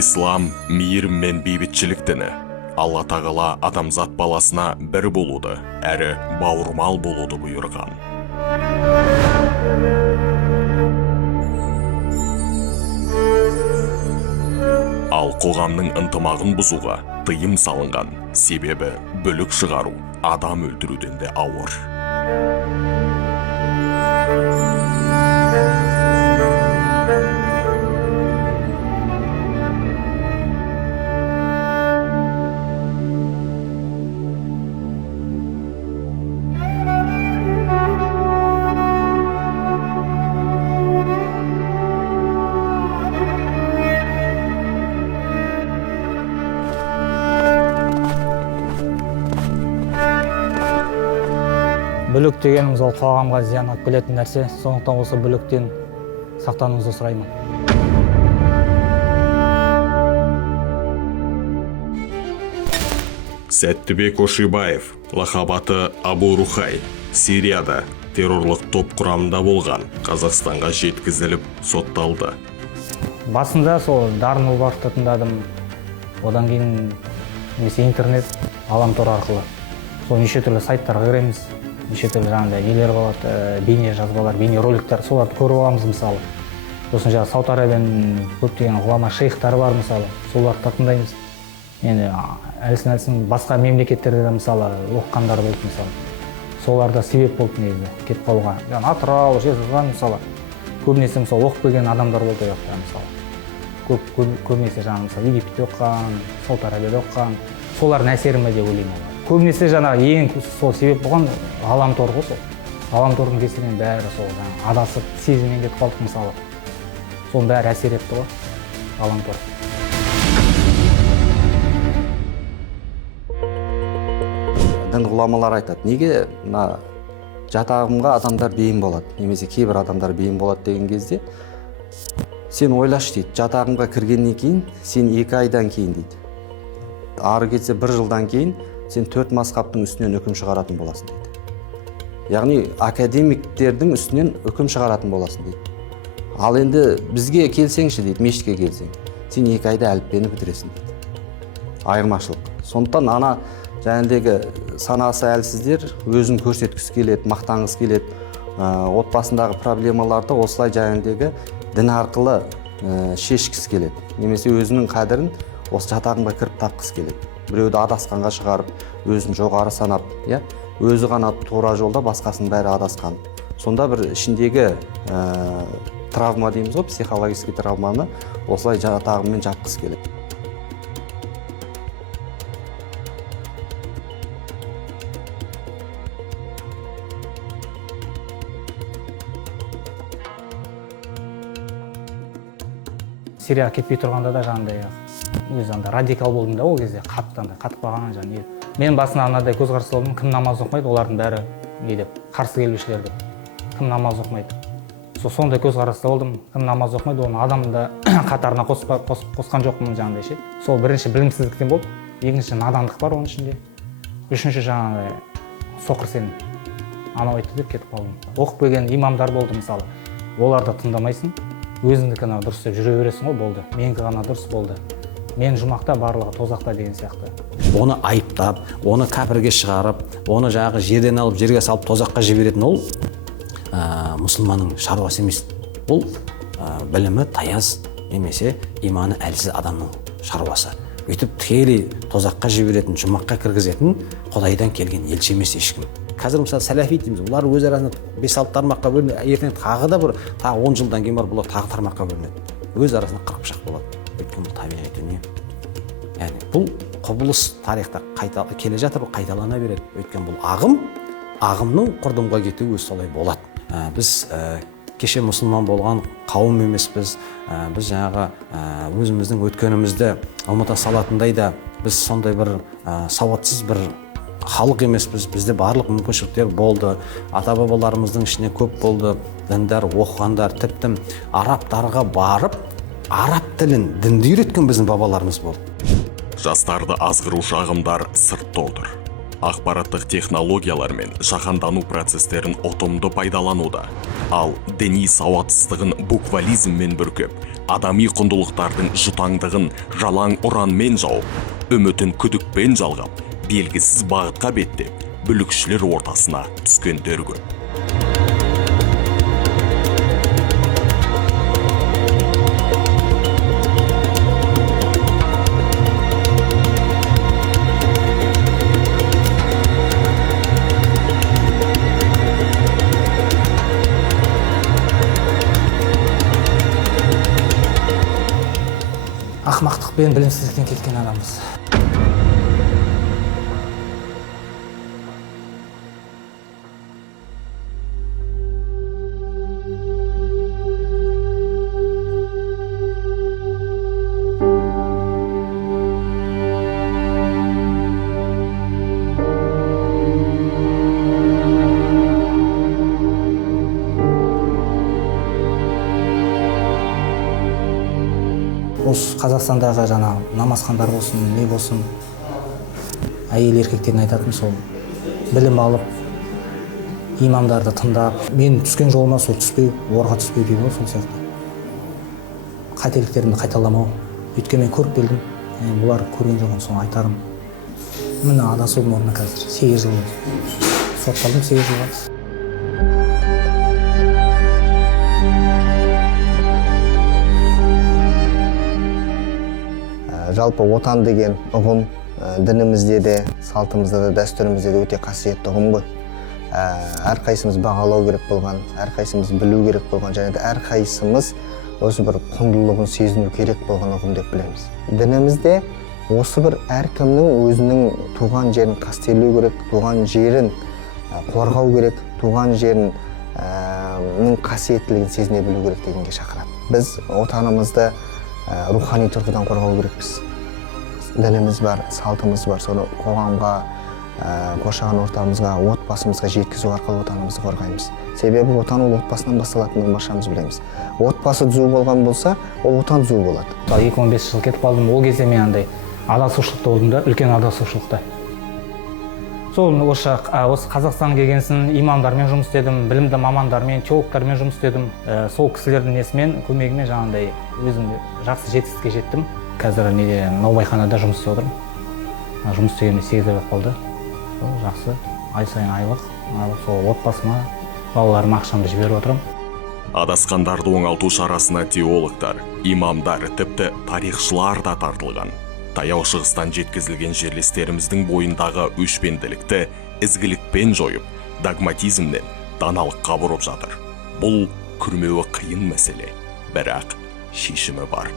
Ислам мейірім мен бейбітшілік діні. Алла тағала адамзат баласына бір болуды, әрі бауырмал болуды бұйырған. Ал қоғамның ынтымағын бұзуға тыйым салынған, себебі бүлік шығару адам өлтіруден де ауыр. Бүлік дегеніміз ол қоғамға зиян алып келетін нәрсе, сондықтан осы бүліктен сақтануыңызды сұраймын. Сәттібек Ошибаев, лақабаты Абу Рухай, Сирияда террорлық топ құрамында болған, Қазақстанға жеткізіліп сотталды. Басында сол дарын ұлбақты тыңдадым, одан кейін немесе интернет, ғаламтор арқылы. Сол неше түрлі сайттарға кіреміз, неше түрлі жаңағыдай нелер болады, бейне жазбалар, бейне роликтер, соларды көріп аламыз мысалы. Сосын жаңағы Сауд Арабияның көптеген ғұлама шейхтары бар мысалы, соларды тыңдаймыз. Енді әлсін басқа мемлекеттерде де мысалы оқығандар болды мысалы. Соларда себеп болды негізі кетіп қалуға. Яғни Атырау, Жезқазған мысалы көбінесе мысалы оқып келген адамдар болды жақта мысалы. Көбінесе жаңағы мысалы Египетте оқыған, Сауд Арабияда оқыған, солардың әсері ме деп ойлаймын. Көбінесе жаңағы ең сол себеп болған ғаламтор ғой сол. Ғаламтордың кесірінен бәрі сол жаңағы адасып сезіммен кетіп қалдық мысалы. Соның бәрі әсер етті ғой ғаламтор. Дін ғұламалар айтады, неге жат ағымға адамдар бейім болады, немесе кейбір адамдар бейім болады деген кезде, сен ойлашы дейді, жат ағымға кіргеннен кейін, сен 2 айдан кейін дейді. Ары кетсе 1 жылдан кейін, сен 4 мазхабтың үстінен үкім шығаратын боласың дейді. Яғни академиктердің үстінен үкім шығаратын боласың дейді. Ал енді бізге келсеңші дейді, мешітке келсең, сен 2 айда әліппені бітіресің дейді. Айырмашылық. Сондықтан ана жаңағыдегі санасы әлсіздер өзін көрсеткісі келеді, мақтанғысы келеді, отбасындағы проблемаларды осылай жаңағыдегі дін арқылы шешкісі келеді. Немесе өзінің қадірін осы жат ағымға кіріп тапқысы келеді. Біреуді адасқанға шығарып, өзін жоғары санап, өзі ғана тура жолда, басқасының бәрі адасқан. Сонда бір ішіндегі травма дейміз ғой, психологический травманы осылай жат ағыммен жапқысы келеді. Сирияға кетпей тұрғанда да жаңағыдай өзі радикал болдым да ол кезде қатып қалған жаңағы. Мен басына анадай көзқарас болдым, кім намаз оқымайды, олардың бәрі не деп қарсы келушілер деп. Кім намаз оқымайды. Сондай көзқараста болдым, кім намаз оқымайды, оны адамды қатарына қосқан жоқпын жаңағыдай ше. Сол бірінші білімсіздіктен болды, екінші надандық бар оның ішінде. Үшінші жаңағыдай соқыр сен анау айтты деп кетіп қалдым. Оқып келген имамдар болды мысалы. Оларды тыңдамайсың. Өзіңдікі ғана дұрыс деп жүре бересің ғой, болды. Менікі ғана дұрыс болды. Мен жұмақта, барлығы тозақта деген сияқты. Оны айыптап, оны кәпірге шығарып, оны жағы жерден алып, жерге салып тозаққа жіберетін ол мұсылманның шаруасы емес. Ол білімі таяз немесе иманы әлсіз адамның шаруасы. Өйтіп тікелей тозаққа жіберетін, жұмаққа кіргізетін Құдайдан келген елші емес ешкім. Қазір мысалы сәләфи дейміз, олар өз арасында 5-6 тармаққа бөлінеді, ертең тағы 10 жылдан кейін бар бұлар тағы тармаққа бөлінеді. Өз арасында 40 пышақ болады. Өйткені бұл табиғи дүние. Яғни бұл құбылыс тарихта келе жатыр, қайталана береді. Өйткені бұл ағымның құрдымға кетуі өз солай болады. Біз кеше мұсылман болған қауым емеспіз. Біз жаңағы өзіміздің өткенімізді ұмыта салатындай да біз сондай бір сауатсыз бір халық емеспіз. Бізде барлық мүмкіншіліктер болды. Ата-бабаларымыздың ішіне көп болды. Діндар, оқығандар, тіптен арабтарға барып, араб тілін дінді үйреткен біздің бабаларымыз болды. Жастарды азғырушы ағымдар сыртта отыр. ақпараттық технологиялар мен жаһандану процестерін ұтымды пайдалануда. Ал діни сауатсыздығын буквализммен бүркеп, адами құндылықтардың жұтаңдығын жалаң ұранмен жауып, үмітін күдікпен жалғап, белгісіз бағытқа беттеп, бүлікшілер ортасына түскендер көп. Ақмақтық пен білімсіздіктен кеткен адамбыз. Осы Қазақстандағы жаңа намазхандар болсын, не болсын, әйел еркектеріне айтатын сол білім алып, имамдарды тыңдап, мен түскен жолыма сол түспеу, орға түспеу дейді ғой, сол сияқты. Қателіктерімді қайталамау. Өйткені мен көріп келдім, бұлар көрген жоғын соны айтарым. Міне адасудың орнына қазір 8 жыл сотталдым, 8 жылға. Жалпы отан деген ұғым дінімізде де, салтымызда да, дәстүрімізде де өте қасиетті ұғым ғой. Әрқайсымыз бағалау керек болған, әрқайсымыз білу керек болған, және де әрқайсымыз осы бір құндылығын сезіну керек болған ұғым деп білеміз. Дінімізде осы бір әркімнің өзінің туған жерін қастерлеу керек, туған жерін қорғау керек, туған жерінің қасиеттілігін сезіне білу керек дегенге шақырады. Біз отанымызды рухани тұрғыдан қорғау керекпіз. Дініміз бар, салтымыз бар, соны қоғамға, қоршаған ортамызға, отбасымызға жеткізу арқылы отанымызды қорғаймыз. Себебі отан ол отбасынан басталатынын баршамыз білеміз. Отбасы түзу болған болса, ол отан түзу болады. 2-15 жыл кетіп қалдым, ол кезде мен андай адасушылықта болдым да, үлкен адасушылықта. Сол осы Қазақстан келгенсін имамдармен жұмыс істедім, білімді мамандармен, теологтармен жұмыс істедім. Сол кісілердің несімен, көмегімен жаңағындай өзім жақсы жетістікке жеттім. Қазір наубайханада жұмыс істеп отырмын. Жұмыс істегенде 8 ай болып қалды. Жақсы, ай сайын айлық. Сол отбасыма, балаларыма ақшамды жіберіп отырмын. Адасқандарды оңалту шарасына теологтар, имамдар, тіпті тарихшылар да тартылған. Таяу шығыстан жеткізілген жерлестеріміздің бойындағы өшпенділікті ізгілікпен жойып, догматизмнен даналыққа бұрып жатыр. Бұл күрмеуі қиын мәселе, бірақ шешімі бар.